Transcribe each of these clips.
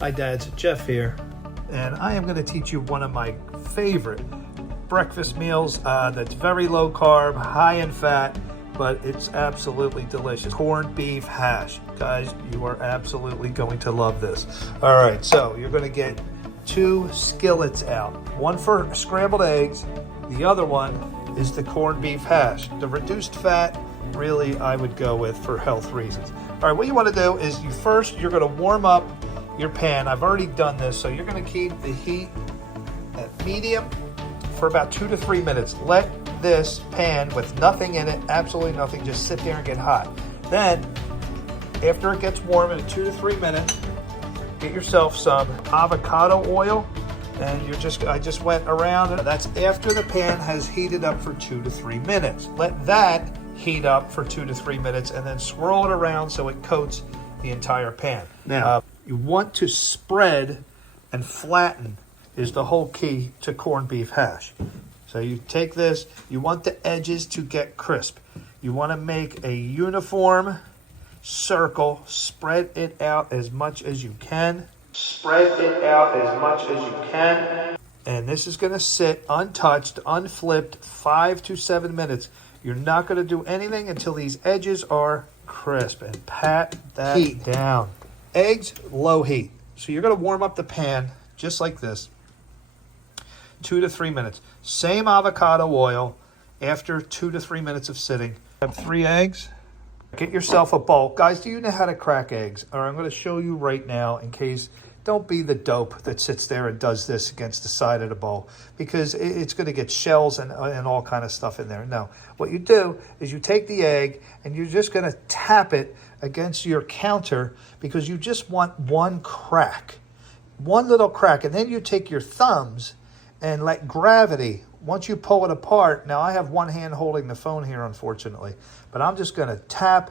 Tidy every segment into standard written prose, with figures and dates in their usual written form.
Hi dads, Jeff here, and I am going to teach you one of my favorite breakfast meals that's very low carb, high in fat, but it's absolutely delicious. Corned beef hash. Guys, you are absolutely going to love this. All right, so you're going to get 2 skillets out. One for scrambled eggs, the other one is the corned beef hash. The reduced fat, really, I would go with for health reasons. All right, what you want to do is you're going to warm up your pan. I've already done this, so you're going to keep the heat at medium for about 2 to 3 minutes. Let this pan with nothing in it, absolutely nothing, just sit there and get hot. Then, after it gets warm in 2 to 3 minutes, get yourself some avocado oil, and I just went around it. That's after the pan has heated up for 2 to 3 minutes. Let that heat up for 2 to 3 minutes, and then swirl it around so it coats the entire pan. Now, you want to spread and flatten is the whole key to corned beef hash. So you take this, you want the edges to get crisp. You want to make a uniform circle, spread it out as much as you can. Spread it out as much as you can. And this is going to sit untouched, unflipped, 5 to 7 minutes. You're not going to do anything until these edges are crisp, and pat that heat down. Eggs, low heat. So you're going to warm up the pan just like this. 2 to 3 minutes. Same avocado oil after 2 to 3 minutes of sitting. Have 3 eggs. Get yourself a bowl. Guys, do you know how to crack eggs? Or I'm going to show you right now in case. Don't be the dope that sits there and does this against the side of the bowl, because it's going to get shells and all kind of stuff in there. No, what you do is you take the egg and you're just going to tap it against your counter, because you just want one crack, one little crack, and then you take your thumbs and let gravity, once you pull it apart. Now I have one hand holding the phone here, unfortunately, but I'm just going to tap,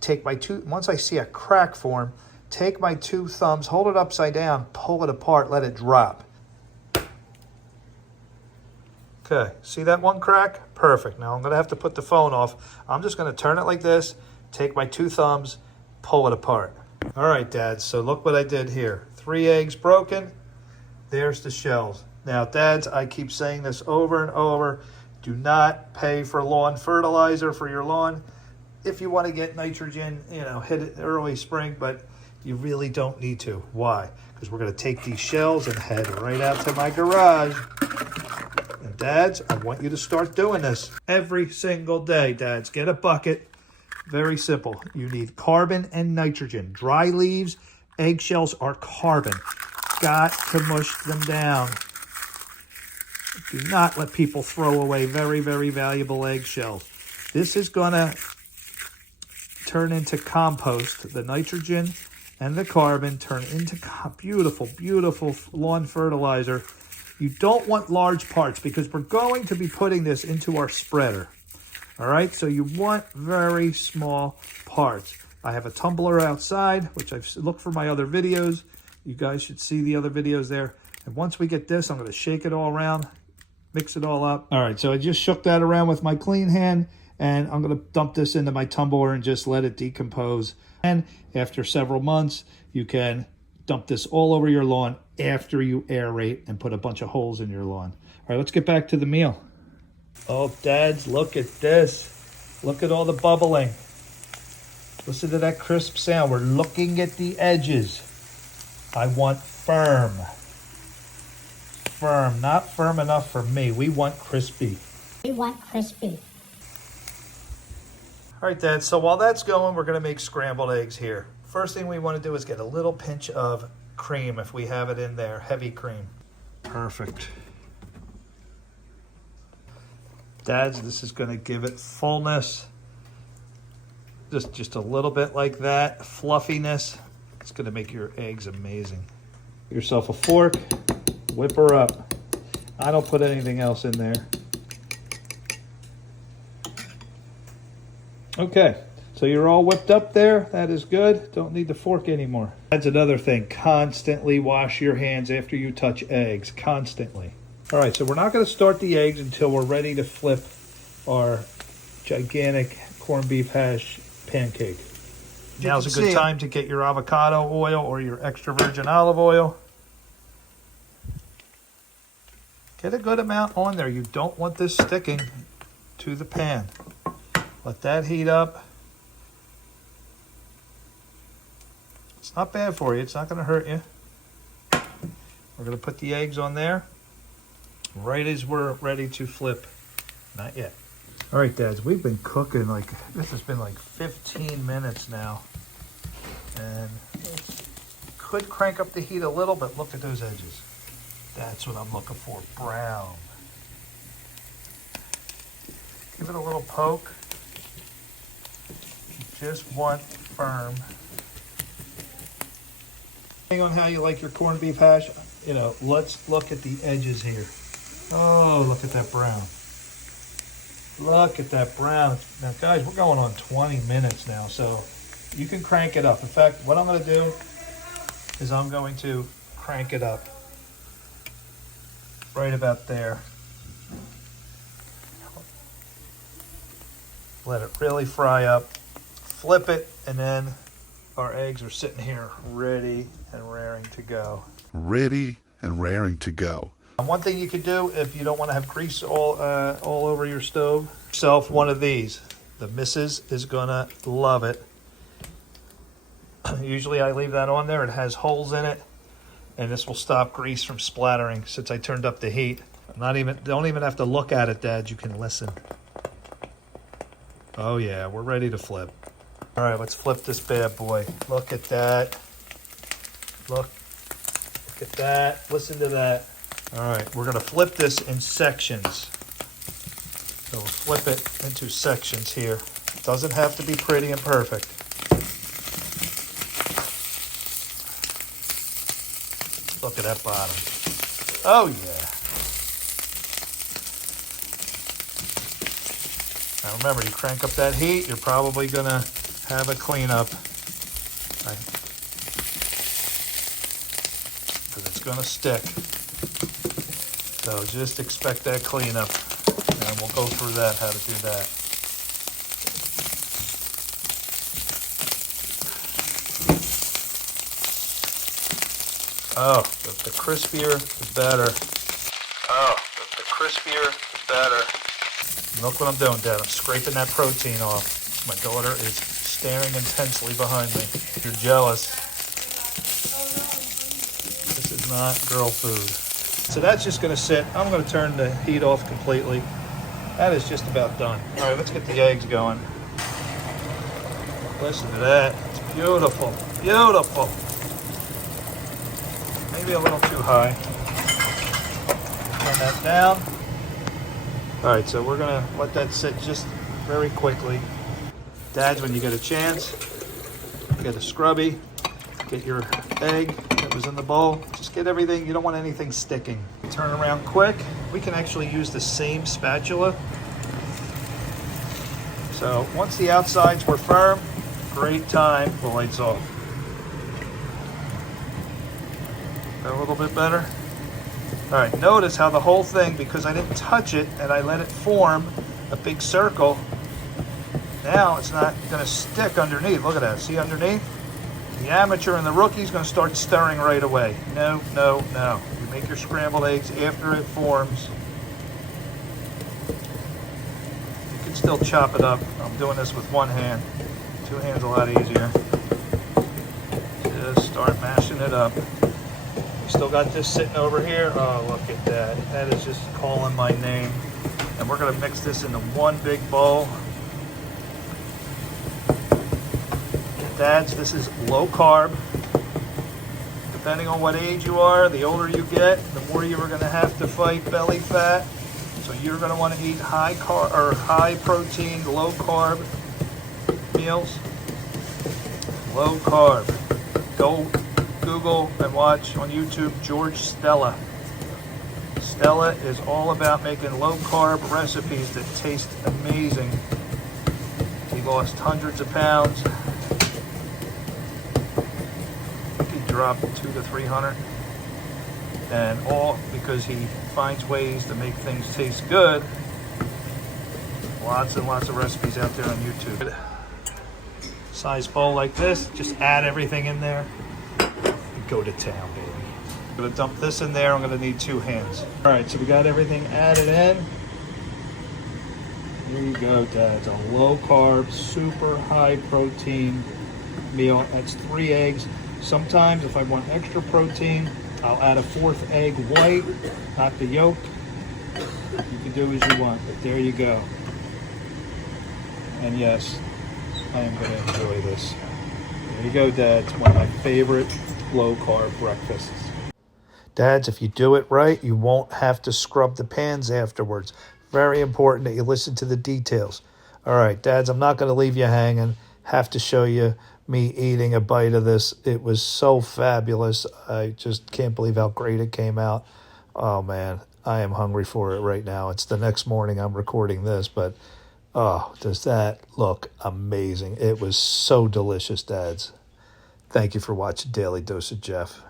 take my once I see a crack form, take my 2 thumbs, hold it upside down, pull it apart, let it drop. Okay, see that one crack? Perfect. Now I'm going to have to put the phone off. I'm just going to turn it like this, take my 2 thumbs, pull it apart. All right, dads, so look what I did here. 3 eggs broken. There's the shells. Now, dads, I keep saying this over and over. Do not pay for lawn fertilizer for your lawn. If you want to get nitrogen, hit it early spring, but you really don't need to. Why? Because we're going to take these shells and head right out to my garage. And dads, I want you to start doing this every single day. Dads, get a bucket. Very simple. You need carbon and nitrogen. Dry leaves, eggshells are carbon. Got to mush them down. Do not let people throw away very, very valuable eggshells. This is going to turn into compost. The nitrogen and the carbon turn into beautiful, beautiful lawn fertilizer. You don't want large parts, because we're going to be putting this into our spreader. All right, so you want very small parts. I have a tumbler outside, which I've looked for my other videos. You guys should see the other videos there. And once we get this, I'm going to shake it all around, mix it all up. All right, so I just shook that around with my clean hand, and I'm going to dump this into my tumbler and just let it decompose. And after several months, you can dump this all over your lawn after you aerate and put a bunch of holes in your lawn. All right, let's get back to the meal. Oh, dads, look at this. Look at all the bubbling. Listen to that crisp sound. We're looking at the edges. I want firm. Firm, not firm enough for me. We want crispy. We want crispy. All right, Dad, so while that's going, we're going to make scrambled eggs here. First thing we want to do is get a little pinch of cream, if we have it in there, heavy cream. Perfect. Dads, this is going to give it fullness. Just a little bit like that, fluffiness. It's going to make your eggs amazing. Get yourself a fork, whip her up. I don't put anything else in there. Okay, so you're all whipped up there. That is good. Don't need the fork anymore. That's another thing. Constantly wash your hands after you touch eggs. Constantly. All right, so we're not going to start the eggs until we're ready to flip our gigantic corned beef hash pancake. Now's a good time to get your avocado oil or your extra virgin olive oil. Get a good amount on there. You don't want this sticking to the pan. Let that heat up. It's not bad for you. It's not going to hurt you. We're going to put the eggs on there right as we're ready to flip. Not yet. All right, dads, we've been cooking this has been like 15 minutes now. And could crank up the heat a little, but look at those edges. That's what I'm looking for, brown. Give it a little poke. You just want firm. Depending on how you like your corned beef hash, let's look at the edges here. Oh, look at that brown. Look at that brown. Now, guys, we're going on 20 minutes now, so you can crank it up. In fact, what I'm going to do is I'm going to crank it up right about there. Let it really fry up. Flip it, and then our eggs are sitting here ready and raring to go. Ready and raring to go. One thing you could do if you don't want to have grease all over your stove, yourself one of these. The missus is gonna love it. Usually I leave that on there. It has holes in it, and this will stop grease from splattering since I turned up the heat. Don't even have to look at it, Dad. You can listen. Oh yeah, we're ready to flip. All right, let's flip this bad boy. Look at that. Look at that. Listen to that. All right, we're gonna flip this in sections. So we'll flip it into sections here. It doesn't have to be pretty and perfect. Look at that bottom. Oh yeah. Now remember, you crank up that heat, you're probably gonna have a cleanup. Because it's gonna stick. So just expect that cleanup, and we'll go through that, how to do that. Oh, the crispier, the better. Oh, the crispier, the better. Look what I'm doing, Dad. I'm scraping that protein off. My daughter is staring intensely behind me. If you're jealous, this is not girl food. So that's just going to sit. I'm going to turn the heat off completely. That is just about done. All right, let's get the eggs going. Listen to that. It's beautiful. Beautiful. Maybe a little too high. Turn that down. All right, so we're going to let that sit just very quickly. Dads, when you get a chance, get a scrubby, get your egg that was in the bowl. Just get everything. You don't want anything sticking. Turn around quick. We can actually use the same spatula. So once the outsides were firm, great time. The lights off. Got a little bit better. All right, notice how the whole thing, because I didn't touch it and I let it form a big circle, now it's not going to stick underneath. Look at that. See underneath? The amateur and the rookie is going to start stirring right away. No, no, no. You make your scrambled eggs after it forms. You can still chop it up. I'm doing this with one hand. Two hands a lot easier. Just start mashing it up. Still got this sitting over here. Oh, look at that. That is just calling my name. And we're going to mix this into one big bowl. Dads, this is low carb. Depending on what age you are, the older you get, the more you are going to have to fight belly fat. So you're going to want to eat high carb or high protein, low carb meals. Low carb. Go Google and watch on YouTube George Stella. Stella is all about making low carb recipes that taste amazing. He lost hundreds of pounds. He dropped 200 to 300, and all because he finds ways to make things taste good. Lots and lots of recipes out there on YouTube. size bowl like this. Just add everything in there and go to town, baby. I'm gonna dump this in there. I'm gonna need 2 hands. All right, so we got everything added in. Here you go, Dad. It's a low-carb, super high-protein meal. That's 3 eggs. Sometimes, if I want extra protein, I'll add a 4th egg white, not the yolk. You can do as you want, but there you go. And yes, I am going to enjoy this. There you go, Dad. It's one of my favorite low-carb breakfasts. Dads, if you do it right, you won't have to scrub the pans afterwards. Very important that you listen to the details. All right, Dads, I'm not going to leave you hanging. Have to show you me eating a bite of this. It was so fabulous. I just can't believe how great it came out. Oh, man, I am hungry for it right now. It's the next morning I'm recording this, but oh, does that look amazing. It was so delicious, Dads. Thank you for watching Daily Dose of Jeff.